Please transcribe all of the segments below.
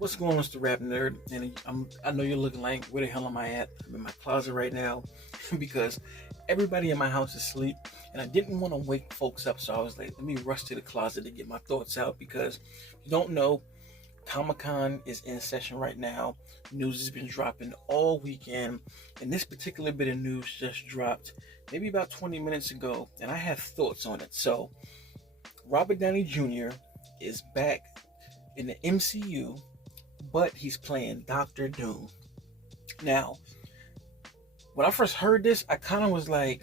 What's going on, Mr. RapNerd? And I know you're looking like, where the hell am I at? I'm in my closet right now because everybody in my house is asleep, and I didn't want to wake folks up, so I was like, let me rush to the closet to get my thoughts out because if you don't know, Comic-Con is in session right now. News has been dropping all weekend, and this particular bit of news just dropped maybe about 20 minutes ago, and I have thoughts on it. So, Robert Downey Jr. is back in the MCU, but he's playing Doctor Doom. Now, when I first heard this, I kind of was like,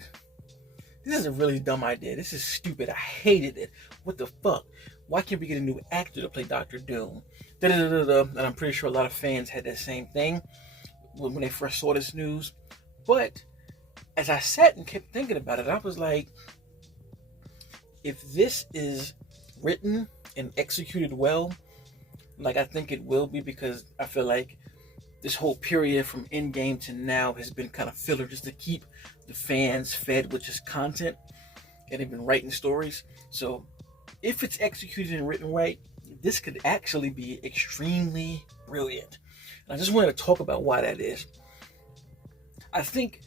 this is a really dumb idea. This is stupid. I hated it. What the fuck? Why can't we get a new actor to play Doctor Doom? And I'm pretty sure a lot of fans had that same thing when they first saw this news. But as I sat and kept thinking about it, I was like, if this is written and executed well, like I think it will be, because I feel like this whole period from Endgame to now has been kind of filler just to keep the fans fed with just content, and they've been writing stories. So if it's executed and written right, this could actually be extremely brilliant. And I just wanted to talk about why that is. I think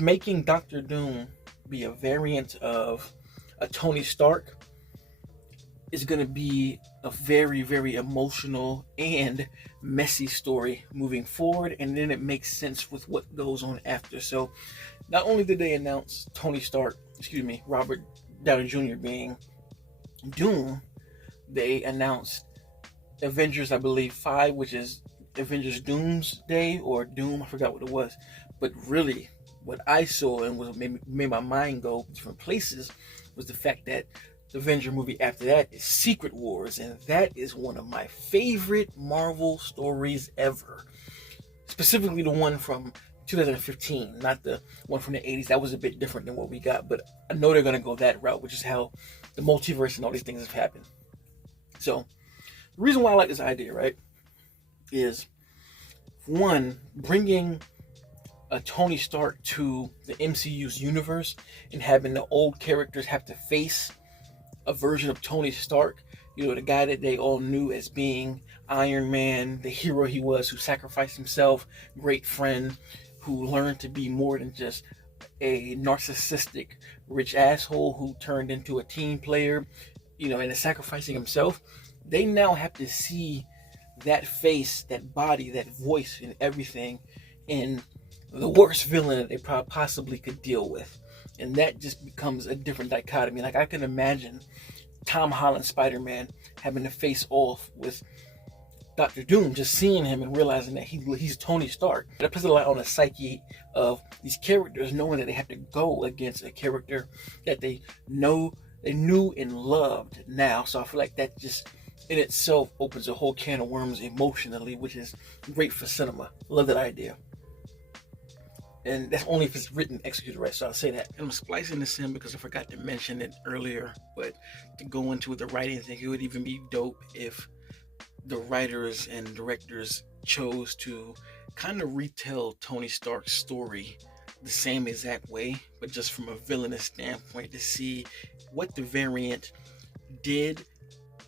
making Doctor Doom be a variant of a Tony Stark is going to be a very, very emotional and messy story moving forward, and then it makes sense with what goes on after. So not only did they announce Robert Downey Jr. being Doom, they announced Avengers, I believe, 5, which is Avengers Doomsday or Doom, I forgot what it was. But really, what I saw and what made my mind go different places was the fact that the Avenger movie after that is Secret Wars, and that is one of my favorite Marvel stories ever. Specifically the one from 2015, not the one from the 80s. That was a bit different than what we got, but I know they're going to go that route, which is how the multiverse and all these things have happened. So, the reason why I like this idea, right, is one, bringing a Tony Stark to the MCU's universe and having the old characters have to face a version of Tony Stark, the guy that they all knew as being Iron Man, the hero he was, who sacrificed himself, great friend, who learned to be more than just a narcissistic rich asshole who turned into a team player, and is sacrificing himself. They now have to see that face, that body, that voice, and everything in the worst villain that they possibly could deal with. And that just becomes a different dichotomy. Like, I can imagine Tom Holland Spider-Man having to face off with Doctor Doom, just seeing him and realizing that he's Tony Stark. That puts a lot on the psyche of these characters, knowing that they have to go against a character that they knew and loved now. So I feel like that just in itself opens a whole can of worms emotionally, which is great for cinema. Love that idea. And that's only if it's written, executed right. So I'll say that. And I'm splicing this in because I forgot to mention it earlier. But to go into the writing thing, it would even be dope if the writers and directors chose to kind of retell Tony Stark's story the same exact way, but just from a villainous standpoint, to see what the variant did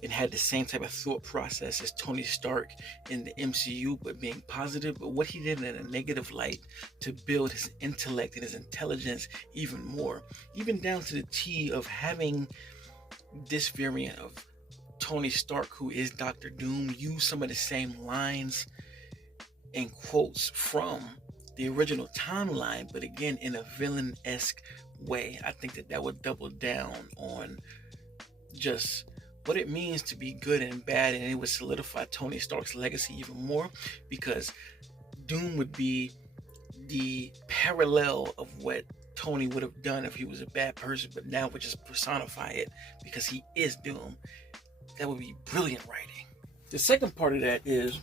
and had the same type of thought process as Tony Stark in the MCU, but being positive, but what he did in a negative light to build his intellect and his intelligence even more, even down to the T of having this variant of Tony Stark, who is Doctor Doom, use some of the same lines and quotes from the original timeline, but again in a villain-esque way. I think that would double down on just what it means to be good and bad, and it would solidify Tony Stark's legacy even more, because Doom would be the parallel of what Tony would have done if he was a bad person, but now we just personify it because he is Doom. That would be brilliant writing. The second part of that is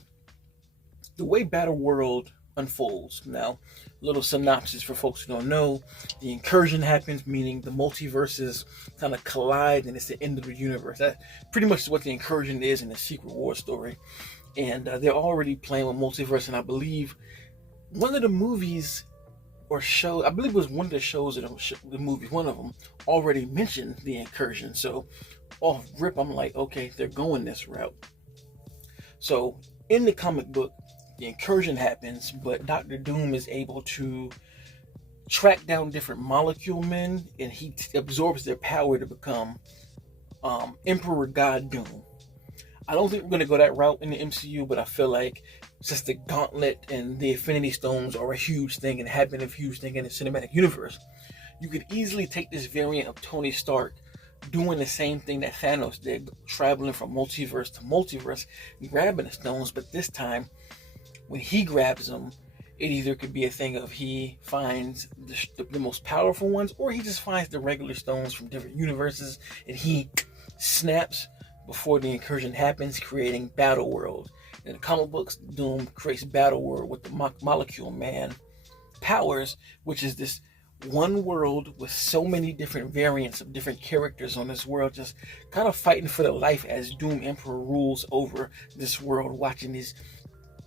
the way Battleworld unfolds. Now, a little synopsis for folks who don't know. The incursion happens, meaning the multiverses kind of collide, and it's the end of the universe. That pretty much is what the incursion is in the Secret War story. And they're already playing with multiverse, and I believe one of the movies or show, I believe it was one of the shows, the movies, one of them already mentioned the incursion. So off rip, I'm like, okay, they're going this route. So In the comic book, the incursion happens, but Doctor Doom is able to track down different molecule men, and he absorbs their power to become Emperor God Doom. I don't think we're going to go that route in the MCU, but I feel like since the Gauntlet and the Infinity Stones are a huge thing and have been a huge thing in the cinematic universe, you could easily take this variant of Tony Stark doing the same thing that Thanos did, traveling from multiverse to multiverse, grabbing the stones, but this time, when he grabs them, it either could be a thing of he finds the most powerful ones, or he just finds the regular stones from different universes, and he snaps before the incursion happens, creating Battle World. In the comic books, Doom creates Battle World with the Molecule Man powers, which is this one world with so many different variants of different characters on this world, just kind of fighting for their life as Doom Emperor rules over this world, watching these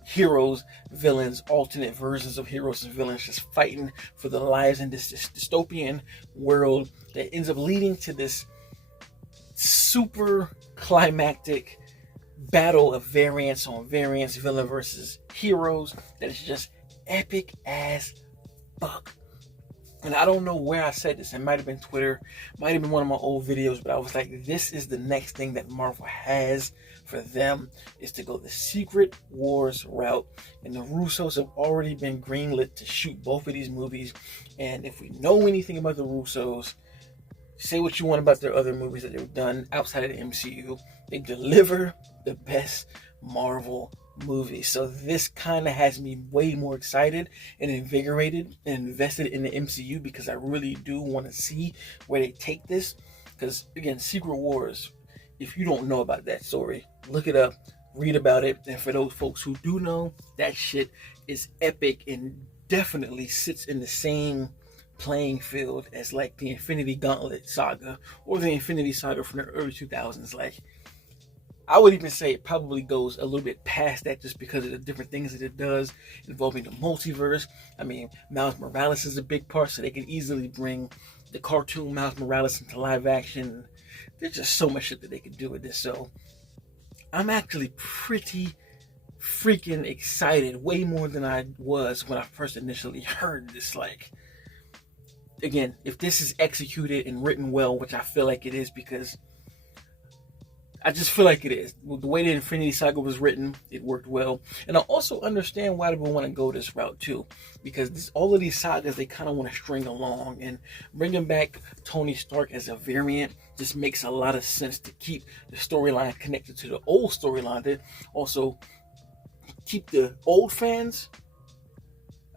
heroes, villains, alternate versions of heroes and villains just fighting for their lives in this dystopian world that ends up leading to this super climactic battle of variants on variants, villain versus heroes, that is just epic as fuck. And I don't know where I said this. It might have been Twitter, might have been one of my old videos, but I was like, this is the next thing that Marvel has for them, is to go the Secret Wars route. And the Russos have already been greenlit to shoot both of these movies. And if we know anything about the Russos, say what you want about their other movies that they've done outside of the MCU, they deliver the best Marvel movie. So this kind of has me way more excited and invigorated and invested in the MCU, because I really do want to see where they take this. Because again, Secret Wars, if you don't know about that story, look it up, read about it. And for those folks who do know, that shit is epic and definitely sits in the same playing field as like the Infinity Gauntlet saga or the Infinity Saga from the early 2000s. Like, I would even say it probably goes a little bit past that, just because of the different things that it does involving the multiverse. I mean, Miles Morales is a big part, so they can easily bring the cartoon Miles Morales into live action. There's just so much shit that they can do with this. So I'm actually pretty freaking excited, way more than I was when I first initially heard this. Like, again, if this is executed and written well, which I feel like it is, because I just feel like it is. The way the Infinity Saga was written, it worked well. And I also understand why people want to go this route too, because all of these sagas, they kind of want to string along, and bringing back Tony Stark as a variant just makes a lot of sense to keep the storyline connected to the old storyline, that also keep the old fans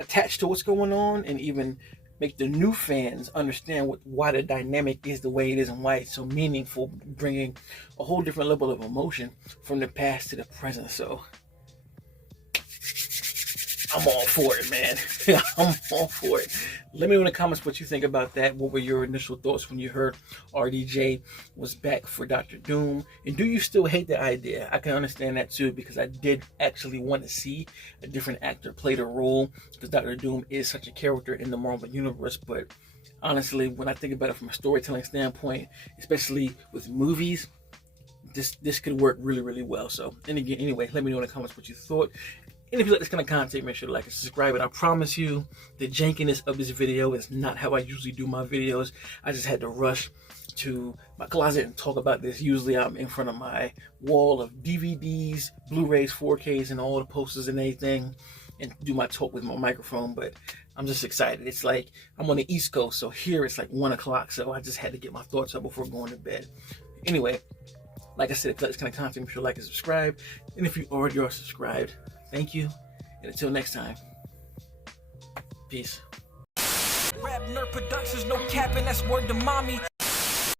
attached to what's going on, and even make the new fans understand why the dynamic is the way it is and why it's so meaningful, bringing a whole different level of emotion from the past to the present. So I'm all for it, man. I'm all for it. Let me know in the comments what you think about that. What were your initial thoughts when you heard RDJ was back for Doctor Doom? And do you still hate the idea? I can understand that too, because I did actually want to see a different actor play the role, because Doctor Doom is such a character in the Marvel Universe. But honestly, when I think about it from a storytelling standpoint, especially with movies, this could work really, really well. So, and again, anyway, let me know in the comments what you thought. And if you like this kind of content, make sure to like and subscribe. And I promise you, the jankiness of this video is not how I usually do my videos. I just had to rush to my closet and talk about this. Usually I'm in front of my wall of DVDs, Blu-rays, 4Ks, and all the posters and everything, and do my talk with my microphone. But I'm just excited. It's like I'm on the East Coast, so here it's like 1 o'clock. So I just had to get my thoughts up before going to bed. Anyway, like I said, if you like this kind of content, make sure to like and subscribe. And if you already are subscribed, thank you, and until next time, peace. RapNerd Productions, no capping, that's word to mommy.